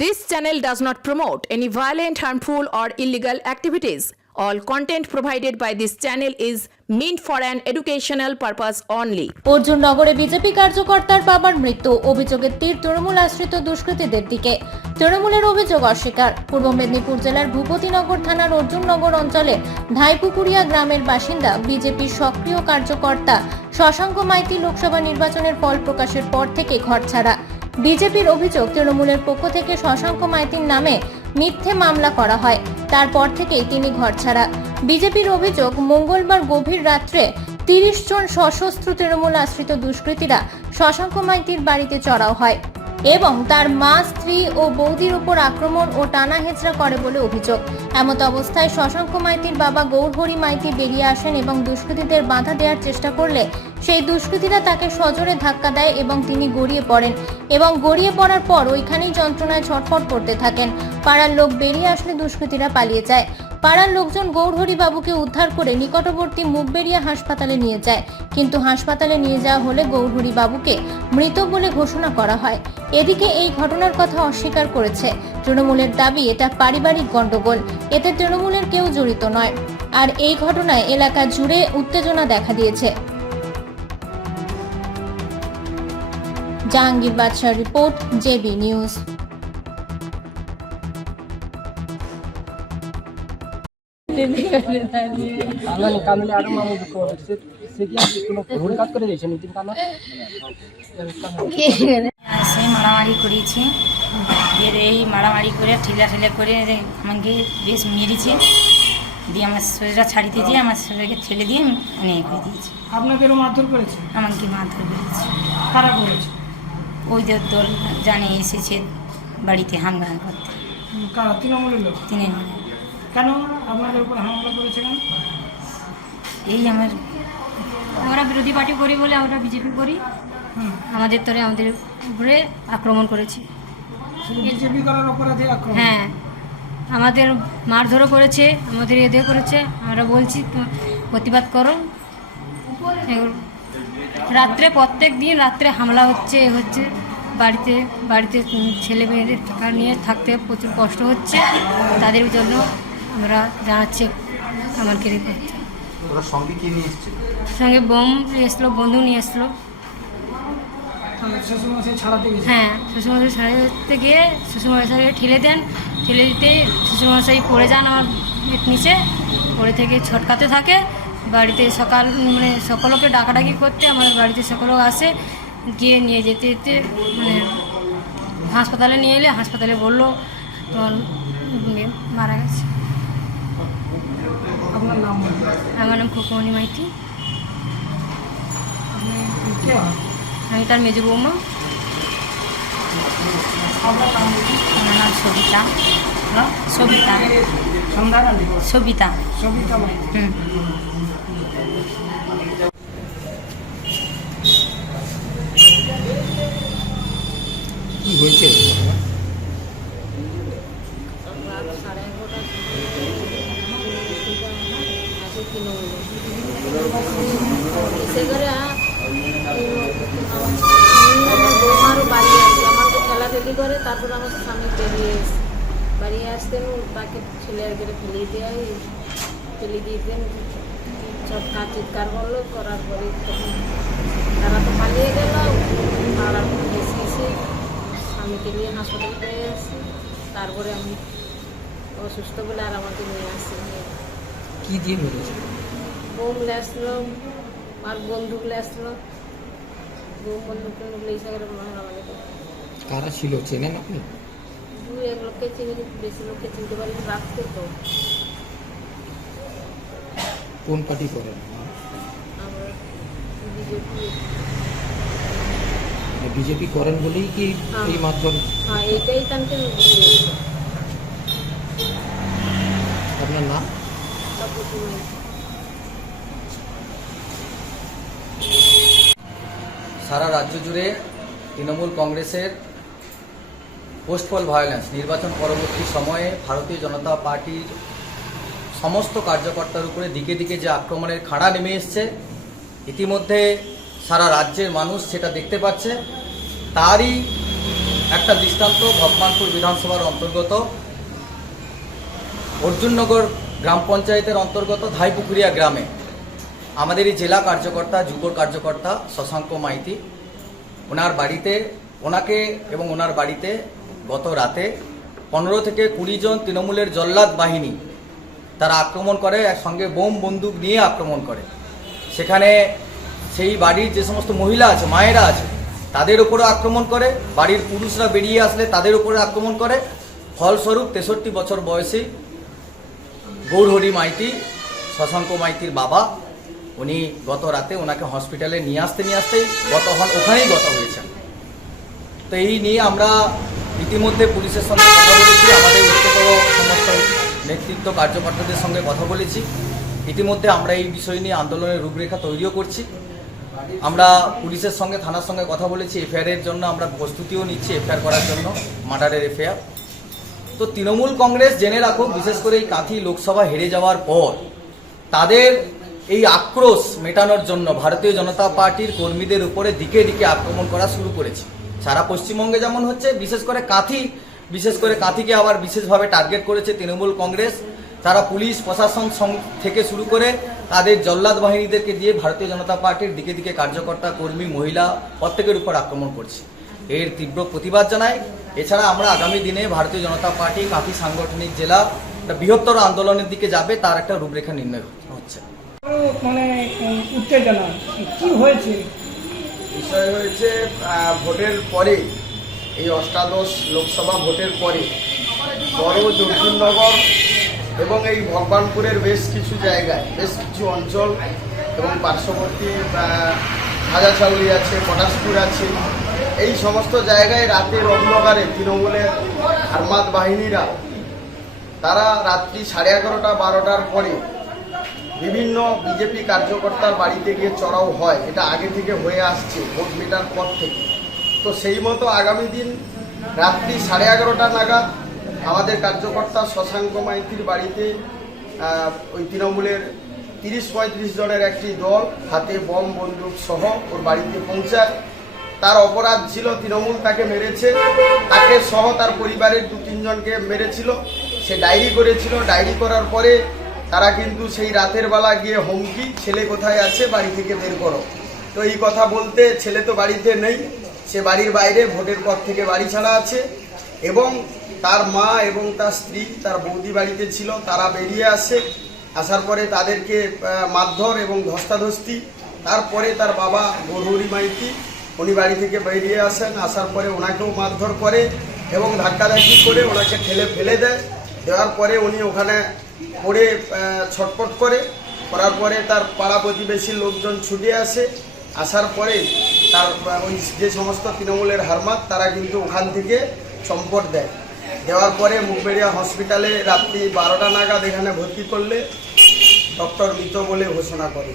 This channel does not promote any violent, harmful, or illegal activities. All content provided by this channel is meant for an educational purpose only. অর্জুননগরে BJP কার্যকর্তার বাবার মৃত্যু, অভিযোগের তীর তৃণমূল আশ্রিত দুষ্কৃতীদের দিকে। তৃণমূলের অভিযোগ অস্বীকার। পূর্ব মেদিনীপুর জেলার ভূপতিনগর থানার অর্জুননগর অঞ্চলে ধাইপুকুরিয়া গ্রামের বাসিন্দা বিজেপির সক্রিয় কার্যকর্তা শশাঙ্ক মাইতি লোকসভা নির্বাচনের ফল প্রকাশের পর থেকে ঘরছাড়া। বিজেপির অভিযোগ, তৃণমূলের পক্ষ থেকে শশাঙ্ক মাইতির নামে মিথ্যে মামলা করা হয়, তারপর থেকেই তিনি ঘরছাড়া। বিজেপির অভিযোগ, মঙ্গলবার গভীর রাত্রে ৩০ জন সশস্ত্র তৃণমূল আশ্রিত দুষ্কৃতীরা শশাঙ্ক মাইতির বাড়িতে চড়াও হয় এবং তার মা, স্ত্রী ও বৌদির উপর আক্রমণ ও টানা হেঁচড়া করে বলে অভিযোগ। এমত অবস্থায় শশাঙ্ক মাইতির বাবা গৌরহরি মাইতি বেরিয়ে আসেন এবং দুষ্কৃতীদের বাধা দেওয়ার চেষ্টা করলে সেই দুষ্কৃতীরা তাকে সজোরে ধাক্কা দেয় এবং তিনি গড়িয়ে পড়েন এবং গড়িয়ে পড়ার পর ওইখানেই যন্ত্রণায় ছটফট করতে থাকেন। পাড়ার লোক বেরিয়ে আসলে দুষ্কৃতীরা পালিয়ে যায়। পাড়ার লোকজন গৌরহরি বাবুকে উদ্ধার করে নিকটবর্তী মুখবেড়িয়া হাসপাতালে নিয়ে যায়, কিন্তু হাসপাতালে নিয়ে যাওয়া হলে গৌরহরি বাবুকে মৃত বলে ঘোষণা করা হয়। এদিকে এই ঘটনার কথা অস্বীকার করেছে তৃণমূলের দাবি, এটা পারিবারিক গন্ডগোল, এতে তৃণমূলের কেউ জড়িত নয়। আর এই ঘটনায় এলাকা জুড়ে উত্তেজনা দেখা দিয়েছে। জাহাঙ্গীর বাদশাহ রিপোর্ট, জেবি নিউজ। সেই মারামারি করেছি, এর এই মারামারি করে ঠেলা করে আমাকে বেশ মেরেছে, দিয়ে আমার শরীরটা ছাড়িতে দিয়ে আমার শরীরকে ঠেলে দিয়ে অনেক করে দিয়েছে। আপনাকে মারধর করেছে? আমাকে মারধর করেছে। কারা করেছে? ওই যে দল জানে এসেছে বাড়িতে হামলা করতে। কারা? তৃণমূলের লোক? তৃণমূল। কেন আপনাদের উপর হামলা করেছে? কেন? এই আমরা বিরোধী পার্টি করি বলে আমরা বিজেপি করি, আমাদের তরে আমাদের উপরে আক্রমণ করেছে। বিজেপি করার অপরাধে আক্রমণ? হ্যাঁ, আমাদের মারধরও করেছে, আমাদের এদের করেছে। আমরা বলছি প্রতিবাদ করো। রাত্রে প্রত্যেক দিন রাত্রে হামলা হচ্ছে, বাড়িতে বাড়িতে ছেলে মেয়েদের টাকা নিয়ে থাকতে প্রচুর কষ্ট হচ্ছে, তাদের জন্য আমরা জানাচ্ছি আমার কেড়ে করছে। সঙ্গে কি নিয়ে এসছে? সঙ্গে বোম নিয়ে এসলো, বন্ধু নিয়ে এসলো। শ্বশুরমশাই ছাড়াতে গেছে? হ্যাঁ, শ্বশুরমশাই ছাড়াতে গিয়ে শ্বশুরমশাইকে ঠেলে দেন, ঠেলে দিতে শ্বশুরমশাই পড়ে যান আমার নিচে, পড়ে থেকে ছটকাতে থাকে। বাড়িতে সকলকে ডাকাডাকি করতে আমার বাড়িতে সকলও আসে, গিয়ে নিয়ে যেতে যেতে হাসপাতালে নিয়ে এলে হাসপাতালে বললো তোমার মারা গেছে। আপনার নাম? আমার নাম খোকমণি মাইতি। কে হয়? আমি তার মেজো বৌমা। আপনার নাম? আমার নাম সবিতা। সবিতা। সন্ধ্যা রানী? সবিতা। সবিতা মাই। কি হয়েছে? বৌমারও বাড়ি আসে, আমাকে ঠেলাঠেলি করে, তারপর আমার স্বামী বেরিয়ে এসে বাড়ি আসতেন, তাকে ছেলের করে ফেলে দিতেন, চটকা চিৎকার করলো, করার পরে তখন তারা তো পালিয়ে গেল। আর এসে স্বামীকে নিয়ে হাসপাতালে পেয়ে আসি, তারপরে আমি অসুস্থ বলে আর আমাকে নিয়ে আসি। কি দিয়ে মেরেছে? বউগুলো আসলো আর বন্ধুগুলো আসলো, বউ বন্ধুগুলো এই সাগরে মারামারি করে। কারা ছিল চেনেন আপনি? দু এক লোককে চিনি, বেশি লোককে চিনতে পারি রাখতে। তো কোন পার্টি করেন? আমরা বিজেপি। বিজেপি করেন বলেই কি এই মারধর? হ্যাঁ, এইটাই তাকে আপনার নাম? সারা রাজ্য জুড়ে তৃণমূল কংগ্রেসের পোস্টপল ভায়োলেন্স নির্বাচন পরবর্তী সময়ে ভারতীয় জনতা পার্টির সমস্ত কার্যকর্তার উপরে দিকে দিকে যে আক্রমণের খাড়া নেমে এসছে, ইতিমধ্যে সারা রাজ্যের মানুষ সেটা দেখতে পাচ্ছে। তারই একটা দৃষ্টান্ত ভগবানপুর বিধানসভার অন্তর্গত অর্জুননগর গ্রাম পঞ্চায়েতের অন্তর্গত ধাইপুকুরিয়া গ্রামে আমাদের এই জেলা কার্যকর্তা যুব কার্যকর্তা শশাঙ্ক মাইতি ওনাকে এবং ওনার বাড়িতে গত রাতে 15 থেকে 20 জন তৃণমূলের জল্লাদ বাহিনী তারা আক্রমণ করে, সঙ্গে বোম বন্দুক নিয়ে আক্রমণ করে। সেখানে সেই বাড়ির যে সমস্ত মহিলা আছে, মায়েরা আছে, তাদের উপরে আক্রমণ করে, বাড়ির পুরুষরা বেরিয়ে আসলে তাদের উপরে আক্রমণ করে। ফলস্বরূপ 63 বছর বয়সী গৌরহরি মাইতি, শশাঙ্ক মাইতির বাবা, উনি গত রাতে ওনাকে হসপিটালে নিয়ে আসতেই ওখানেই গত হয়েছেন। তো এই নিয়ে আমরা ইতিমধ্যে পুলিশের সঙ্গে কথা বলেছি, আমাদের উচ্চতর সমস্ত নেতৃত্ব কার্যকর্তাদের সঙ্গে কথা বলেছি। ইতিমধ্যে আমরা এই বিষয় নিয়ে আন্দোলনের রূপরেখা তৈরিও করছি। আমরা পুলিশের সঙ্গে থানার সঙ্গে কথা বলেছি, এফআইআরের জন্য আমরা প্রস্তুতিও নিচ্ছি, এফআইআর করার জন্য, মার্ডারের এফআইআর। তো তৃণমূল কংগ্রেস জেনে রাখো, বিশেষ করে এই কাঁথি লোকসভা হেরে যাওয়ার পর তাদের এই আক্রোশ মেটানোর জন্য ভারতীয় জনতা পার্টির কর্মীদের উপরে দিকে দিকে আক্রমণ করা শুরু করেছে। সারা পশ্চিমবঙ্গে যেমন হচ্ছে, বিশেষ করে কাঁথিকে আবার বিশেষভাবে টার্গেট করেছে তৃণমূল কংগ্রেস। তারা পুলিশ প্রশাসন থেকে শুরু করে তাদের জল্লাদ বাহিনীদেরকে দিয়ে ভারতীয় জনতা পার্টির দিকে দিকে কার্যকর্তা, কর্মী, মহিলা প্রত্যেকের উপর আক্রমণ করছে। এর তীব্র প্রতিবাদ জানাই। এছাড়া আমরা আগামী দিনে ভারতীয় জনতা পার্টি কাঁথি সাংগঠনিক জেলা একটা বৃহত্তর আন্দোলনের দিকে যাবে, তার একটা রূপরেখা নির্ণয় হচ্ছে। মানে উত্তেজনা কি হয়েছে? বিষয় হয়েছে ভোটের পরে, এই অষ্টাদশ লোকসভা ভোটের পরে বড় অর্জুননগর এবং এই ভগবানপুরের বেশ কিছু জায়গায়, বেশ কিছু অঞ্চল এবং পার্শ্ববর্তী হাজাচাউলি আছে, পটাশপুর আছে, এই সমস্ত জায়গায় রাতের অন্ধকারে তৃণমূলের আর্মাদ বাহিনীরা তারা রাত্রি 11:30 12টার পরে বিভিন্ন বিজেপি কার্যকর্তার বাড়িতে গিয়ে চড়াও হয়। এটা আগে থেকে হয়ে আসছে, ভোট মেটার পর থেকে। তো সেই মতো আগামী দিন রাত্রি 11:30 নাগাদ আমাদের কার্যকর্তা শশাঙ্ক মাইতির বাড়িতে ওই তৃণমূলের 30-35 জনের একটি দল হাতে বম বন্দুক সহ ওর বাড়িতে পৌঁছায়। তার অপরাধ ছিল তৃণমূল তাকে মেরেছে, তাকে সহ তার পরিবারের 2-3 জনকে মেরেছিল। সে ডায়েরি করেছিল, ডায়েরি করার পরে তারা কিন্তু সেই রাতের বেলা গিয়ে হুমকি, ছেলে কোথায় আছে, বাড়ি থেকে বের করো। তো এই কথা বলতে ছেলে তো বাড়িতে নেই, সে বাড়ির বাইরে ভোটের পর থেকে বাড়ি ছাড়া আছে। এবং তার মা এবং তার স্ত্রী, তার বৌদি বাড়িতে ছিল, তারা বেরিয়ে আসে। আসার পরে তাদেরকে মারধর এবং ধস্তাধস্তি। তারপরে তার বাবা গৌরহরি মাইতি উনি বাড়ি থেকে বেরিয়ে আসেন, আসার পরে ওনাকেও মারধর করে এবং ধাক্কাধাক্কি করে ওনাকে ফেলে দেয়। দেওয়ার পরে উনি ওখানে পড়ে ছটপট করার পরে তার পাড়া প্রতিবেশীর লোকজন ছুটে আসে। আসার পরে তার ওই যে সমস্ত তৃণমূলের হারমাত তারা কিন্তু ওখান থেকে চম্পট দেওয়ার পরে মুখবেড়িয়া হসপিটালে রাত্রি 12টা নাগাদ এখানে ভর্তি করলে ডক্টর মৃত বলে ঘোষণা করে।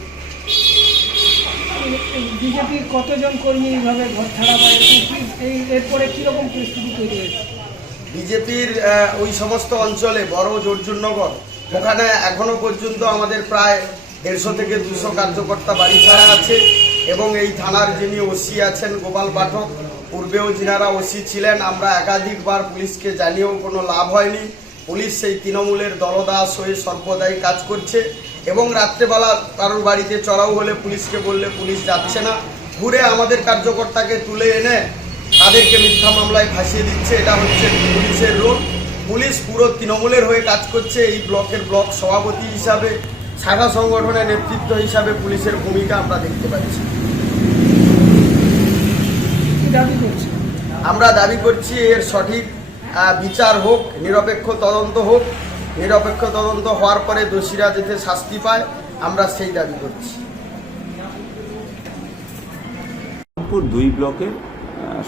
বিজেপির কতজন কর্মী এইভাবে ঘর ছাড়া পায়, এরপরে কীরকম পরিস্থিতি তৈরি হয়েছে? বিজেপির ওই সমস্ত অঞ্চলে বড় অর্জুননগর, ওখানে এখনো পর্যন্ত আমাদের প্রায় 150 থেকে 200 কার্যকর্তা বাড়ি ছাড়া আছে। এবং এই থানার যিনি ওসি আছেন গোপাল পাঠক, পূর্বেও যিনারা ওসি ছিলেন, আমরা একাধিকবার পুলিশকে জানিয়েও কোনো লাভ হয়নি। পুলিশ সেই তৃণমূলের দলদাস হয়ে সর্বদাই কাজ করছে এবং রাত্রেবেলা কারোর বাড়িতে চড়াও হলে পুলিশকে বললে পুলিশ যাচ্ছে না, ঘুরে আমাদের কার্যকর্তাকে তুলে এনে তাদেরকে মিথ্যা মামলায় ফাঁসিয়ে দিচ্ছে। এটা হচ্ছে পুলিশের রোল। পুলিশ পুরো তৃণমূলের হয়ে কাজ করছে। এই ব্লকের ব্লক সভাপতি হিসাবে, শাখা সংগঠনের নেতৃত্ব হিসাবে পুলিশের ভূমিকা আমরা দেখতে পাচ্ছি। আমরা দাবি করছি এর সঠিক বিচার হোক, নিরপেক্ষ তদন্ত হোক। নিরপেক্ষ তদন্ত হওয়ার পরে দোষীরা যাতে শাস্তি পায়, আমরা সেই দাবি করছি। 2 ব্লকের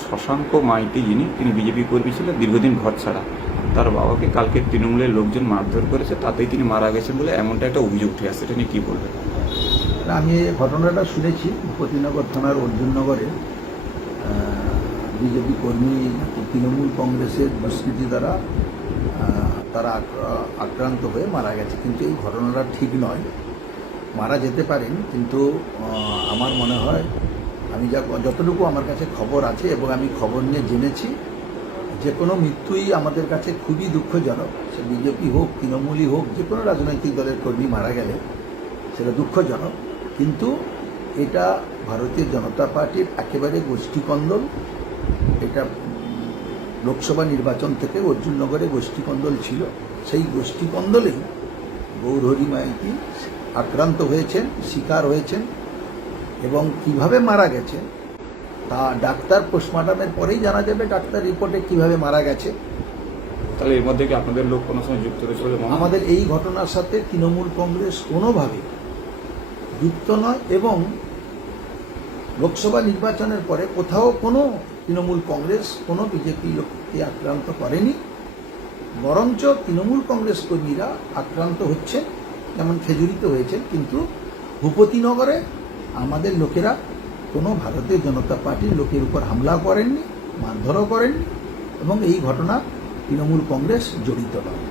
শশাঙ্ক মাইতি, তিনি বিজেপি কর্মী ছিলেন, দীর্ঘদিন ঘর ছাড়া, তার বাবাকে কালকে তৃণমূলের লোকজন মারধর করেছে, তাতেই তিনি মারা গেছেন বলে এমনটা একটা অভিযোগ উঠে আসছে। এটা নিয়ে কী বলবেন? আমি এই ঘটনাটা শুনেছি। ভূপতিনগর থানার অর্জুননগরে বিজেপি কর্মী তৃণমূল কংগ্রেসের দুষ্কৃতী দ্বারা তারা আক্রান্ত হয়ে মারা গেছে, কিন্তু এই ঘটনাটা ঠিক নয়। মারা যেতে পারেন, কিন্তু আমার মনে হয়, আমি যতটুকু আমার কাছে খবর আছে এবং আমি খবর নিয়ে জেনেছি, যে কোনো মৃত্যুই আমাদের কাছে খুবই দুঃখজনক। সে বিজেপি হোক, তৃণমূলই হোক, যে কোনো রাজনৈতিক দলের কর্মী মারা গেলে সেটা দুঃখজনক। কিন্তু এটা ভারতীয় জনতা পার্টির একেবারে গোষ্ঠীকন্দল। এটা লোকসভা নির্বাচন থেকে অর্জুননগরে গোষ্ঠীকন্দল ছিল। সেই গোষ্ঠীকন্দলেই গৌরহরি মাইতি আক্রান্ত হয়েছেন, শিকার হয়েছেন, এবং কিভাবে মারা গেছেন তা ডাক্তার পোস্টমর্টমের পরেই জানা যাবে, ডাক্তার রিপোর্টে কিভাবে মারা গেছে। তাহলে এর মধ্যে কি আপনাদের লোক কোনো সময় যুক্ত রয়েছে বলে মনে হয়? আমাদের এই ঘটনার সাথে তৃণমূল কংগ্রেস কোনোভাবে যুক্ত নয়, এবং লোকসভা নির্বাচনের পরে কোথাও কোনো তৃণমূল কংগ্রেস কোনো বিজেপি লোককে আক্রান্ত করেনি। বরঞ্চ তৃণমূল কংগ্রেস কর্মীরা আক্রান্ত হচ্ছেন, যেমন খেজুরিতে হয়েছেন। কিন্তু ভূপতিনগরে আমাদের লোকেরা কোনো ভারতীয় জনতা পার্টির লোকের উপর হামলা করেননি, মারধরও করেননি, এবং এই ঘটনা তৃণমূল কংগ্রেস জড়িত নয়।